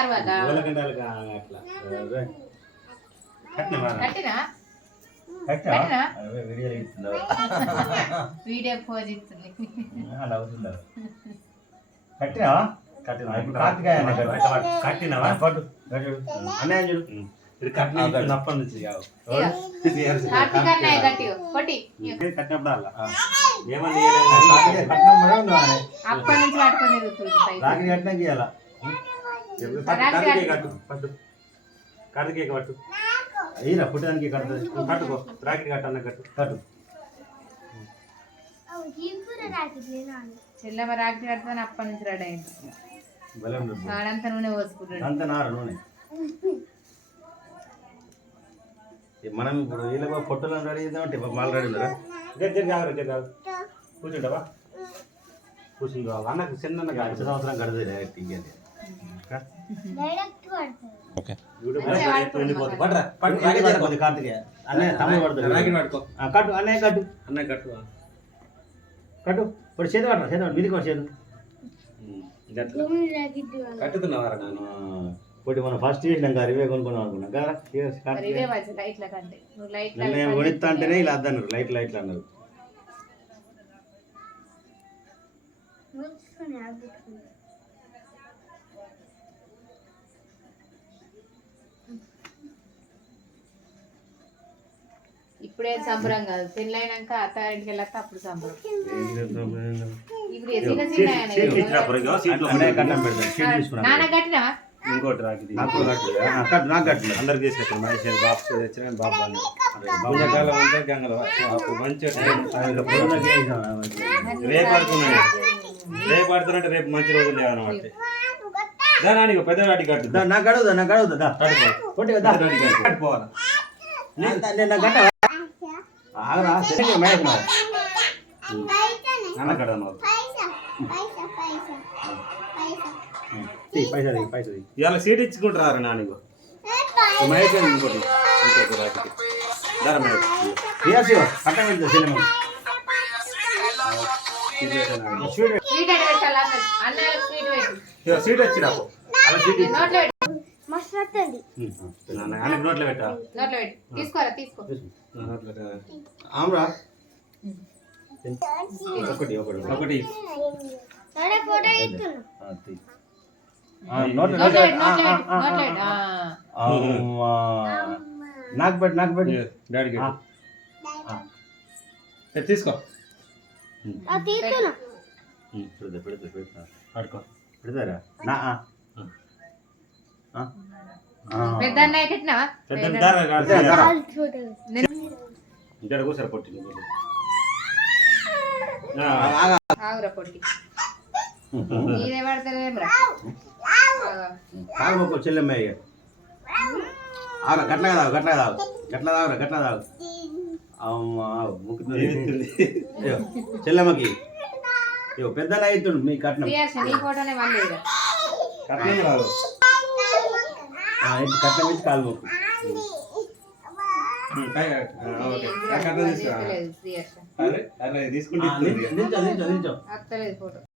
తర్వాత కట్టినా video pose ఇస్తుంది కట్టినావా కట్టినావా అన్నయ్య చూడు కార్తీక అన్నయ్య గట్టి కొట్టి కట్టినప్పుడు అలా అప్పటి నుంచి పట్టుకొని తిరుగుతుంది రాఖీ కట్టినా గీయాల కార్తీక కట్టు అయ్యిరా పుట్టడానికి కడుతుంది కట్టుకో రాకెట్ కట్టన్న కట్టు కట్టు చెల్లెమ్మ రాకెట్ కడతాను అప్పటి నుంచి రెడీ అయింది వాడంతా నూనె పోసుకుంటాడు అంత నారు నూనె మనం ఇప్పుడు వీళ్ళ పొట్టలను రెడీ చేద్దామంటే వాళ్ళు రెడీ ఉన్నారా కూర్చుంటావా కూర్చుంటా అన్నకు చిన్న సంవత్సరం కడుతుంది డైరెక్ట్ కార్తికేయ అన్నయ్య తమ్ముడు పడుతుంది కట్టు అన్నయ్య కట్టు అన్నయ్య కట్టు కట్టు ఇప్పుడు చేతి పడరా చేతి మీదికి పడు చేతి కట్టుతున్నావారా నేను ఇప్పుడు మనం ఫస్ట్ చేసినాం కదా రివే కొనుక్కున్నాం అనుకున్నాం కదా నేను కొనిస్తా అంటేనే ఇలా అద్దన్నారు లైట్లు అన్నారు ఇప్పుడే సంబరం కాదు పెళ్ళైనాక అత్తారింటికి వెళ్ళాక అప్పుడు సంబరం ఇప్పుడు నాన్న కట్టినా ఇంకోటి రాకి అందరికి తీసుకొచ్చాను మహేష్ బాక్స్ తెచ్చిన బాబు గంగలో మంచిగా రేపు ఆడుతున్నాయి రేపు ఆడుతున్నట్టే రేపు మంచి రోజులు లేవన్నమాట దాని పెద్ద వాటి కట్టు నాకు అడుగుదా నాకు అడుగుదా కట్టుకోవాలి ఆగరా మహేష్ అన్న కడ పైసా ఇవాళ సీట్ ఇచ్చుకుంటారా నాన్నకు మహేష్ ఇంకోటి ఇంకొక రాకి ధర మహేష్ సీట్ వచ్చి రాకు అలా సీట్ నోట్లో పెట్టా తీసుకోరా తీసుకో ఆమ్రా ఒకటి ఒకటి నాకు పెట్టి డాడీకి తీసుకో పెడతారా పెద్ద అన్నయ్య కట్టినావా ఇక్కడ కూర్చోరా పొట్టి ఆగురా పొట్టి ఇదే పడతలేమ్రా కాదు చెల్లెమ్మయ్య ఆవురా గట్లగా తాగు గట్ల తాగు అమ్మా ముక్కుతుంది చెల్లెమ్మకి పెద్ద అవుతుండు మీ కట్నం కట్నం రాదు కట్నం ఇచ్చి కాలు మొక్కు తీసుకుంటే నిల్చో ఫోటో